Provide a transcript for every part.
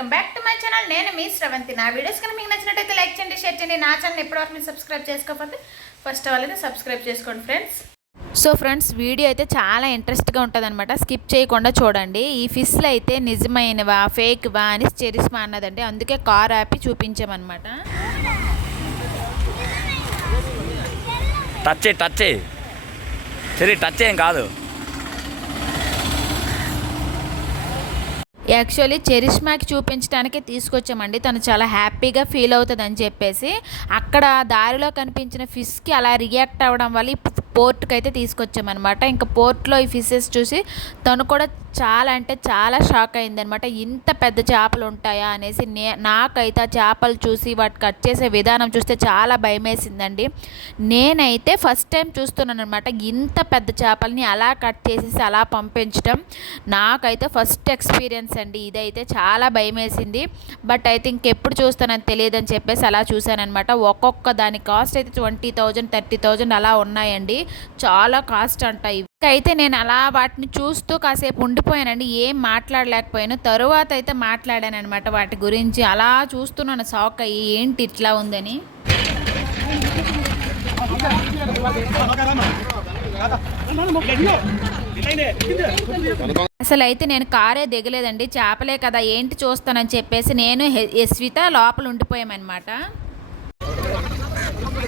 Welcome back to my channel. నేను మీ శ్రవంతి నా వీడియోస్ కనుక మీకు నచ్చినట్టయితే లైక్ చేయండి షేర్ చేయండి. నా ఛానల్ ఎప్పటివరకు మీరు సబ్స్క్రైబ్ చేసుకోకపోతే ఫస్ట్ ఆఫ్ ఆల్ అయితే సబ్స్క్రైబ్ చేసుకోండి ఫ్రెండ్స్. సో ఫ్రెండ్స్ వీడియో అయితే చాలా ఇంట్రెస్ట్గా ఉంటుంది అనమాట స్కిప్ చేయకుండా చూడండి. ఈ ఫిష్లు అయితే నిజమైనవా ఫేక్వా అని చెరిస్మా అన్నదండి అందుకే కార్ ఆపి చూపించామన్నమాట. టచ్ టచ్ సరే టచ్ ఏం కాదు. యాక్చువల్లీ చెరిష్మాకి చూపించడానికి తీసుకొచ్చామండి. తను చాలా హ్యాపీగా ఫీల్ అవుతుంది అని చెప్పేసి అక్కడ దారిలో కనిపించిన ఫిష్కి అలా రియాక్ట్ అవ్వడం వల్ల ఇప్పుడు పోర్ట్కి అయితే తీసుకొచ్చామన్నమాట. ఇంకా పోర్ట్లో ఈ ఫిషెస్ చూసి తను కూడా చాలా అంటే చాలా షాక్ అయిందనమాట ఇంత పెద్ద చేపలు ఉంటాయా అనేసి నే నాకైతే ఆ చేపలు చూసి వాటి కట్ చేసే విధానం చూస్తే చాలా భయమేసిందండి. నేనైతే ఫస్ట్ టైం చూస్తున్నాను అనమాట ఇంత పెద్ద చేపల్ని అలా కట్ చేసేసి అలా పంపించడం నాకైతే ఫస్ట్ ఎక్స్పీరియన్స్ అండి. ఇదైతే చాలా భయమేసింది. బట్ అయితే ఇంకెప్పుడు చూస్తానని తెలియదని చెప్పేసి అలా చూశానమాట ఒక్కొక్క దాని కాస్ట్ అయితే ట్వంటీ థౌజండ్ థర్టీ థౌజండ్ అలా ఉన్నాయండి. చాలా కాస్ట్ అంట ఇవి. అయితే నేను అలా వాటిని చూస్తూ కాసేపు ఉండిపోయానండి. ఏం మాట్లాడలేకపోయాను. తరువాత అయితే మాట్లాడాను అనమాట వాటి గురించి. అలా చూస్తున్నాను షాక్ అయ్యి. ఏంటి ఇట్లా ఉందని? అసలు అయితే నేను కారే దిగలేదండి. చేపలే కదా. ఏంటి చూస్తానని చెప్పేసి నేను ఎస్విత లోపల ఉండిపోయామన్నమాట.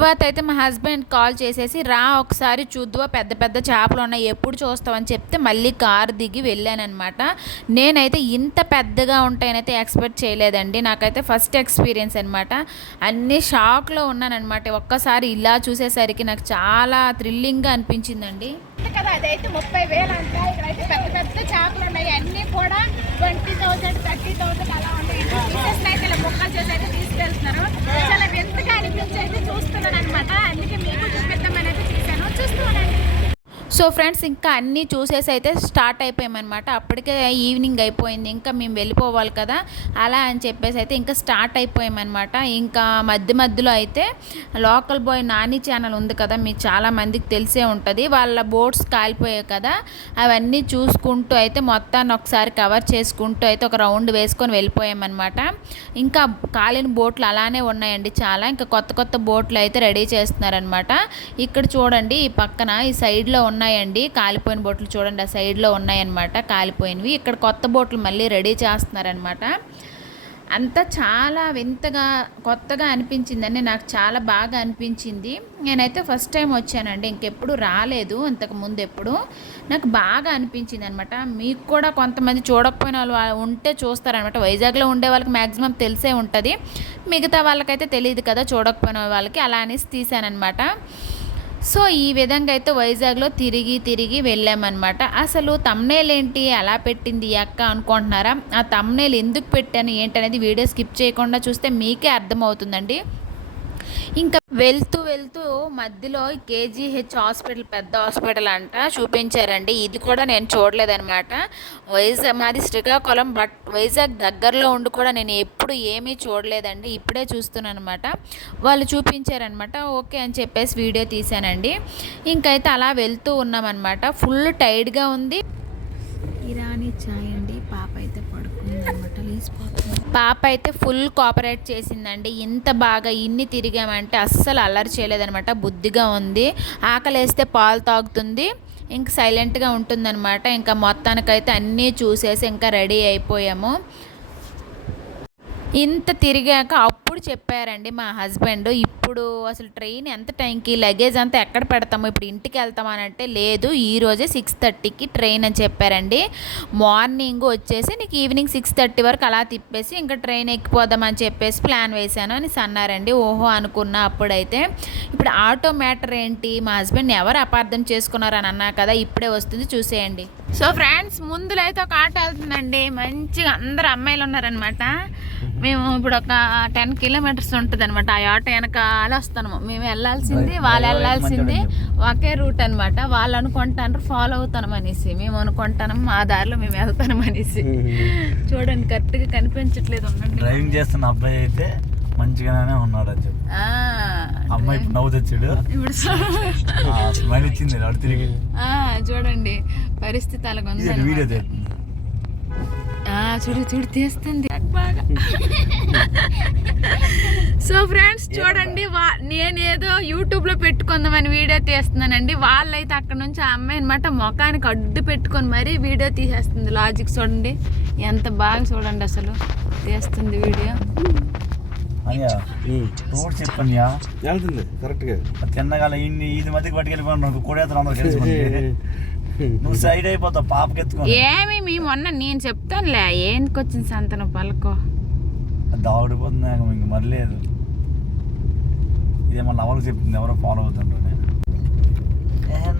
తర్వాత అయితే మా హస్బెండ్ కాల్ చేసేసి రా ఒకసారి చూద్దువా పెద్ద పెద్ద చేపలు ఉన్నాయి ఎప్పుడు చూస్తావని చెప్తే మళ్ళీ కారు దిగి వెళ్ళానమాట నేనైతే ఇంత పెద్దగా ఉంటాయనైతే ఎక్స్పెక్ట్ చేయలేదండి. నాకైతే ఫస్ట్ ఎక్స్పీరియన్స్ అనమాట అన్ని షాక్లో ఉన్నానన్నమాట. ఒక్కసారి ఇలా చూసేసరికి నాకు చాలా థ్రిల్లింగ్గా అనిపించిందండి. కదా అదైతే ముప్పై వేలు అంట. ఇక్కడైతే పెద్ద పెద్ద చేపలు ఉన్నాయి. అన్ని కూడా ట్వంటీ థౌసండ్ థర్టీ థౌసండ్ అలా ఉన్నాయి. పీసెస్ అయితే ఇలా ముక్కలు చేసి అయితే తీసుకెళ్తున్నారు. చాలా వింతగా అనిపించి అయితే చూస్తున్నాను అనమాట అందుకే మీకు చూపిద్దామనేది సో ఫ్రెండ్స్ ఇంకా అన్నీ చూసేసి అయితే స్టార్ట్ అయిపోయామన్నమాట. అప్పటికే ఈవినింగ్ అయిపోయింది. ఇంకా మేము వెళ్ళిపోవాలి కదా అలా అని చెప్పేసి అయితే ఇంకా స్టార్ట్ అయిపోయామన్నమాట. ఇంకా మధ్య మధ్యలో అయితే లోకల్ బాయ్ నాని ఛానల్ ఉంది కదా మీకు చాలా మందికి తెలిసే ఉంటుంది. వాళ్ళ బోట్స్ కాలిపోయాయి కదా అవన్నీ చూసుకుంటూ అయితే మొత్తాన్ని ఒకసారి కవర్ చేసుకుంటూ అయితే ఒక రౌండ్ వేసుకొని వెళ్ళిపోయామన్నమాట. ఇంకా కాలిన బోట్లు అలానే ఉన్నాయండి చాలా. ఇంకా కొత్త కొత్త బోట్లు అయితే రెడీ చేస్తున్నారనమాట ఇక్కడ చూడండి ఈ పక్కన ఈ సైడ్లో ఉన్నాయండి. కాలిపోయిన బోట్లు చూడండి ఆ సైడ్లో ఉన్నాయన్నమాట. కాలిపోయినవి. ఇక్కడ కొత్త బోట్లు మళ్ళీ రెడీ చేస్తున్నారనమాట అంతా చాలా వింతగా కొత్తగా అనిపించిందని నాకు చాలా బాగా అనిపించింది. నేనైతే ఫస్ట్ టైం వచ్చానండి. ఇంకెప్పుడు రాలేదు. ఇంతకు ముందు ఎప్పుడు. నాకు బాగా అనిపించింది అనమాట మీకు కూడా కొంతమంది చూడకపోయిన వాళ్ళు ఉంటే చూస్తారనమాట వైజాగ్లో ఉండే వాళ్ళకి మ్యాక్సిమం తెలిసే ఉంటుంది. మిగతా వాళ్ళకైతే తెలియదు కదా చూడకపోయిన వాళ్ళకి. అలా అనేసి తీసానమాట సో ఈ విధంగా అయితే వైజాగ్లో తిరిగి తిరిగి వెళ్ళామన్నమాట. అసలు తమ్నేల్ ఏంటి? అలా పెట్టింది? అక్క అనుకుంటున్నారా? ఆ తమ్నేల్ ఎందుకు పెట్టాను? ఏంటనేది వీడియో స్కిప్ చేయకుండా చూస్తే మీకే అర్థమవుతుందండి. ఇంకా వెళ్తూ వెళ్తూ మధ్యలో కేజీహెచ్ హాస్పిటల్ పెద్ద హాస్పిటల్ అంట చూపించారండి. ఇది కూడా నేను చూడలేదనమాట వైజాగ్ మాది శ్రీకాకుళం బట్ వైజాగ్ దగ్గరలో ఉండి కూడా నేను ఎప్పుడు ఏమీ చూడలేదండి. ఇప్పుడే చూస్తున్నాను అనమాట వాళ్ళు చూపించారనమాట ఓకే అని చెప్పేసి వీడియో తీశానండి. ఇంకైతే అలా వెళ్తూ ఉన్నామన్నమాట. ఫుల్ టైర్డ్గా ఉంది. ఇరానీ చాయ్ అండి పాప అయితే పడుకుంది అనమాట లేచిపోతుంది పాప అయితే ఫుల్ కోఆపరేట్ చేసిందండి. ఇంత బాగా ఇన్ని తిరిగామంటే అస్సలు అల్లరి చేయలేదనమాట బుద్ధిగా ఉంది. ఆకలేస్తే పాలు తాగుతుంది. ఇంక సైలెంట్గా ఉంటుందన్నమాట. ఇంకా మొత్తానికైతే అన్నీ చూసేసి ఇంకా రెడీ అయిపోయాము. ఇంత తిరిగాక అప్పుడు చెప్పారండి మా హస్బెండ్ ఇప్పుడు అసలు ట్రైన్ ఎంత టైంకి లగేజ్ అంతా ఎక్కడ పెడతాము? ఇప్పుడు ఇంటికి వెళ్తామని అంటే లేదు ఈరోజే సిక్స్ థర్టీకి ట్రైన్ అని చెప్పారండి. మార్నింగ్ వచ్చేసి నీకు ఈవినింగ్ సిక్స్ థర్టీ వరకు అలా తిప్పేసి ఇంకా ట్రైన్ ఎక్కిపోదామని చెప్పేసి ప్లాన్ వేశాను అని అన్నారండి. ఓహో అనుకున్నా అప్పుడైతే. ఇప్పుడు ఆటో మ్యాటర్ ఏంటి? మా హస్బెండ్ ఎవరు అపార్థం చేసుకున్నారని అన్నా కదా ఇప్పుడే వస్తుంది చూసేయండి. సో ఫ్రెండ్స్ ముందులో అయితే ఒక ఆటో వెళ్తుందండి. మంచిగా అందరు అమ్మాయిలు ఉన్నారనమాట మేము. ఇప్పుడు ఒక టెన్ కిలోమీటర్స్ ఉంటుంది అనమాట ఆ ఆటో వెనకాల వస్తాము. మేము వెళ్ళాల్సింది వాళ్ళు వెళ్ళాల్సింది ఒకే రూట్ అనమాట వాళ్ళు అనుకుంటారు ఫాలో అవుతాం అనేసి. మేము అనుకుంటాం మా దారిలో మేము వెళ్తాం అనేసి. చూడండి కరెక్ట్గా కనిపించట్లేదు డ్రైవింగ్ చేస్తున్న అబ్బాయి అయితే మంచిగానే ఉన్నాడు అని చెప్పి. అమ్మాయి ఇప్పుడు నవ్వు తెచ్చాడు. ఇప్పుడు చూడండి. పరిస్థితి అలాగ వీడియో చూడు చూడు తీస్తుంది. బాగా. సో ఫ్రెండ్స్ చూడండి వా- నేనేదో యూట్యూబ్లో పెట్టుకుందామని వీడియో తీస్తున్నానండి. వాళ్ళైతే అక్కడ నుంచి ఆ అమ్మాయి అనమాట ముఖానికి అడ్డు పెట్టుకొని మరీ వీడియో తీసేస్తుంది. లాజిక్ చూడండి. ఎంత బాగా చూడండి అసలు. తీస్తుంది వీడియో. అయ్యా రోడ్ చెప్పనియా? వెళ్తుంది కరెక్ట్గా తిన్నగాల ఇన్ని ఇది మధ్యకి పట్టుకెళ్ళిపోయినా కూడేతను అందరు కలిసి. నువ్వు సైడ్ అయిపోతావు పాపకి ఎత్తుకో ఏమి మీ మొన్న నేను చెప్తానులే ఏంటికొచ్చింది సంతను పలకో. దావుడిపోతుంది ఇంక మరి లేదు ఇదే మన ఎవరికి చెప్తుంది ఎవరో ఫాలో అవుతుండ్రు.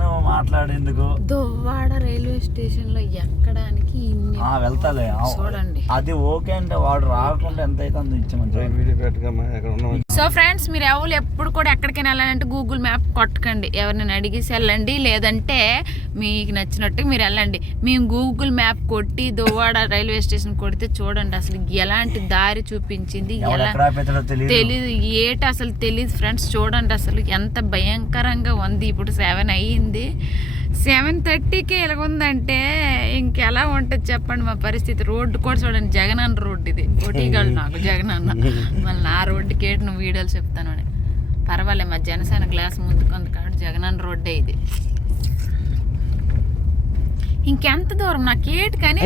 నువ్వు మాట్లాడేందుకు? దువ్వాడ రైల్వే స్టేషన్లో ఎక్కడానికి ఇన్ని ఆ వెళ్తాలే. ఆ, చూడండి. అది ఓకే అంటే వాడు రాకుండా ఎంత అయితే అంత ఇచ్చామని సో ఫ్రెండ్స్ మీరు ఎవరు ఎప్పుడు కూడా ఎక్కడికైనా వెళ్ళాలంటే గూగుల్ మ్యాప్ కొట్టకండి. ఎవరినైనా అడిగేసి వెళ్ళండి. లేదంటే మీకు నచ్చినట్టు మీరు వెళ్ళండి. మేము గూగుల్ మ్యాప్ కొట్టి దువ్వాడ రైల్వే స్టేషన్ కొడితే చూడండి అసలు ఎలాంటి దారి చూపించింది ఎలా తెలియదు తెలీదు. ఏటి అసలు తెలియదు ఫ్రెండ్స్ చూడండి అసలు ఎంత భయంకరంగా ఉంది. ఇప్పుడు సెవెన్ అయ్యింది. సెవెన్ థర్టీకి ఎలాగుందంటే ఇంకెలా ఉంటుంది చెప్పండి మా పరిస్థితి. రోడ్డు కూడా చూడండి జగనన్న రోడ్డు ఇది ఒకటిగాడు నాకు జగనన్న. మళ్ళీ నా రోడ్డుకి ఏంటి నువ్వు వీడియోలు చెప్తాను అని. పర్వాలే మా జనసేన గ్లాస్ ముందుకు ఉంది కాబట్టి జగనన్న రోడ్డే ఇది. ఇంకెంత దూరం? నాకు ఏటి కానీ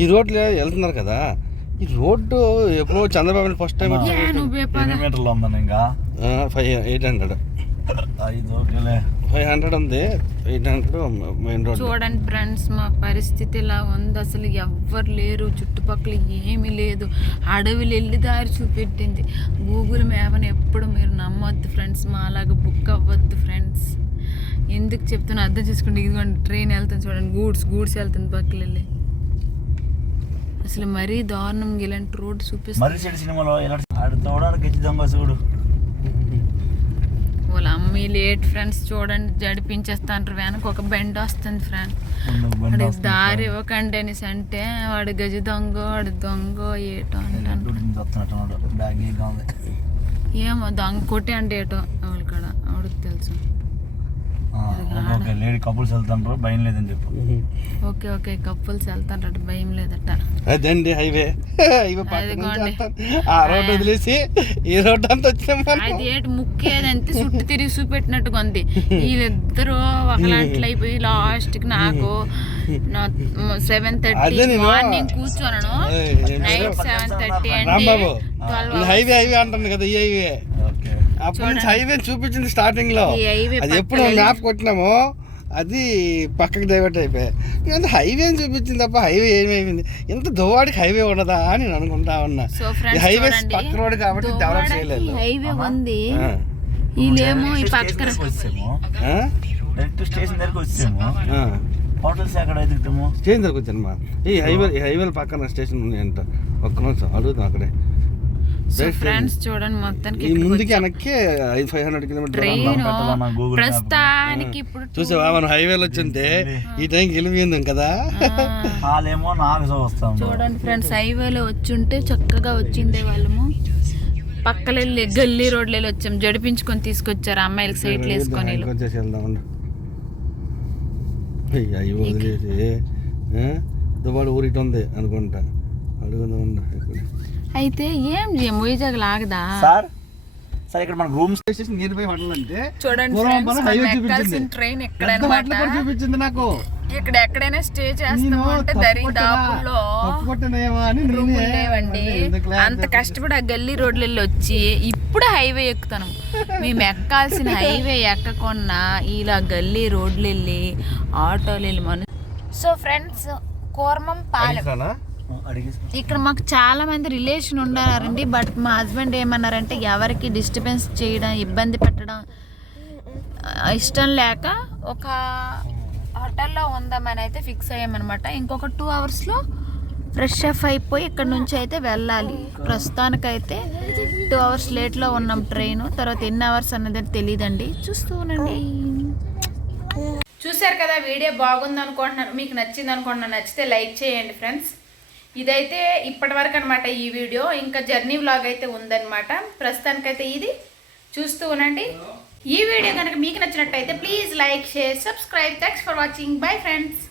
ఈ రోడ్లో వెళ్తున్నారు కదా ఈ రోడ్డు ఎప్పుడో చంద్రబాబు ఫస్ట్ టైం నువ్వే five eight hundred. Five hundred ఉంది. ఎయిట్ హండ్రెడ్ మెయిన్ రోడ్ చూడండి ఫ్రెండ్స్ మా పరిస్థితి ఇలా ఉంది? అసలు ఎవ్వరు లేరు. చుట్టుపక్కల ఏమీ లేదు. అడవిలు వెళ్ళి దారి చూపెట్టింది. గూగుల్ మ్యాప్ని ఎప్పుడు మీరు నమ్మొద్దు ఫ్రెండ్స్. మా అలాగ బుక్ అవ్వద్దు ఫ్రెండ్స్. ఎందుకు చెప్తున్నా? అర్థం చేసుకోండి. ఇదిగోండి ట్రైన్ వెళ్తుంది చూడండి. గూడ్స్ గూడ్స్ వెళ్తుంది పక్కన వెళ్ళి. అసలు మరీ దారుణంగా ఇలాంటి రోడ్డు చూపిస్తుంది. సినిమాలో ఇలా చూడు. వాళ్ళ అమ్మాయి లేట్ ఫ్రెండ్స్ చూడండి జడిపించేస్తాంటారు వెనక ఒక బెండ్ వస్తుంది ఫ్రెండ్. వాడికి. దారి ఇవ్వకండి అనేసి అంటే వాడు గజ దొంగ వాడు దొంగ ఏటో అంటాను. ఉంది ఏమో దొంగ కొట్టి అంటే ఏటో వాళ్ళ కాడ ఆవిడకి తెలుసు. ఓకే, ఓకే లేడీ కపుల్స్ వెళ్తుండ్రు భయం లేదని చెప్పు. ఓకే ఓకే కప్పుల్స్ వెళ్తారట భయం లేదట. అదండి హైవే. హైవే. ఆ రోడ్డు వదిలేసి ఈ రోడ్డు అంతా వచ్చినాం మనం. అది ఏటి ముక్కేదంతే చుట్టూ తిరిగి చూపెట్టినట్టుగా ఉంది వీళ్ళిద్దరూ ఒకలాంటి అయిపోయి లాస్ట్కి నాకు సెవెన్ థర్టీ మార్నింగ్ కూర్చోను నైట్ సెవెన్ థర్టీ అండి హైవే హైవే అంటాను కదా ఈ హైవే. అప్పటి నుంచి హైవే చూపించింది స్టార్టింగ్లో. అది ఎప్పుడు మ్యాప్ కొట్టినామో అది పక్కకి డైవర్ట్ అయిపోయాయి. ఇంకా హైవే అని చూపించింది తప్ప హైవే ఏమైంది? ఇంత దువ్వాడికి హైవే ఉండదా అని నేను అనుకుంటా ఉన్నా. సో ఈ ఫ్రెండ్స్ హైవే పక్క రోడ్ కాబట్టి డెవలప్ చేయలేదు. హైవే ఉంది. వీళ్ళేమో ఈ? డైరెక్ట్ స్టేషన్ దగ్గరకు వచ్చాము. ఆ. హోటల్స్ ఎక్కడ ఎదుగుతాము స్టేషన్ దగ్గర వచ్చానమ్మా. ఈ హైవే ఈ హైవే పక్కన స్టేషన్ ఉంది అంట ఒక్క నిమిషం అడుగుతాం అక్కడే. ఫ్రెండ్స్ చూడండి మొత్తానికి ఈ ముందుకి వెనక్కి ఐదు ఫైవ్ హండ్రెడ్ కిలోమీటర్ ట్రైన్. ప్రస్తుతానికి ఇప్పుడు చూసావా? మనం హైవేలో వచ్చింటే ఈ టైంకి వెళ్ళిపోయింది కదా? వాళ్ళేమో నాకు వస్తాం. చూడండి ఫ్రెండ్స్ హైవేలో వచ్చుంటే చక్కగా వచ్చిండే వాళ్ళము. పక్కన వెళ్ళి గల్లీ రోడ్లు వెళ్ళి వచ్చాం. జడిపించుకొని తీసుకొచ్చారు అమ్మాయిలకి సైట్లు వేసుకొని. అయ్య, వదిలేసి? దుబాడు ఊరిటి ఉంది అనుకుంటా. అడుగుదాం ఉండు. అయితే ఏం చేయం వైజాగ్ లాగదా? సార్ సార్ ఇక్కడ మనకు rooms station near by hotel అంటే చూడండి మనం మనం హైవే చూపించింది. ట్రైన్ పెద్ద ఎక్కడనమాట హోటల్ కూడా చూపించింది నాకు. ఇక్కడ ఎక్కడైనా స్టే చేస్తాము అంటే దరి దాపుల్లో తప్పుకొట్టనేమో అని రూములు నేనే లేవండి అంత కష్టపడి ఆ గల్లీ రోడ్లు వెళ్ళి వచ్చి ఇప్పుడు హైవే ఎక్కుతాను. మేము ఎక్కాల్సిన హైవే ఎక్కకుండా ఇలా గల్లీ రోడ్లు వెళ్ళి ఆటోలు వెళ్ళి మన సో ఫ్రెండ్స్ కూర్మం పాలెం. ఇక్కడ మాకు చాలా మంది రిలేషన్ ఉన్నారండి బట్ మా హస్బెండ్ ఏమన్నారంటే ఎవరికి డిస్టర్బెన్స్ చేయడం ఇబ్బంది పెట్టడం ఇష్టం లేక ఒక హోటల్లో ఉందామని అయితే ఫిక్స్ అయ్యామన్నమాట. ఇంకొక టూ అవర్స్లో ఫ్రెష్ అప్ అయిపోయి ఇక్కడ నుంచి అయితే వెళ్ళాలి. ప్రస్తుతానికైతే టూ అవర్స్ లేట్లో ఉన్నాం ట్రైన్ తర్వాత ఎన్ని అవర్స్ అన్నది తెలియదండి చూస్తూ ఉండండి. చూశారు కదా వీడియో బాగుంది అనుకుంటున్నాను మీకు నచ్చింది అనుకుంటున్నాను నచ్చితే లైక్ చేయండి ఫ్రెండ్స్ ఇదైతే ఇప్పటి వరకు అనమాట ఈ వీడియో. ఇంకా జర్నీ వ్లాగ్ అయితే ఉందన్నమాట. ప్రస్తుతానికైతే ఇది. చూస్తూ ఉండండి. ఈ వీడియో కనుక మీకు నచ్చినట్టయితే please like share subscribe. Thanks for watching. Bye friends.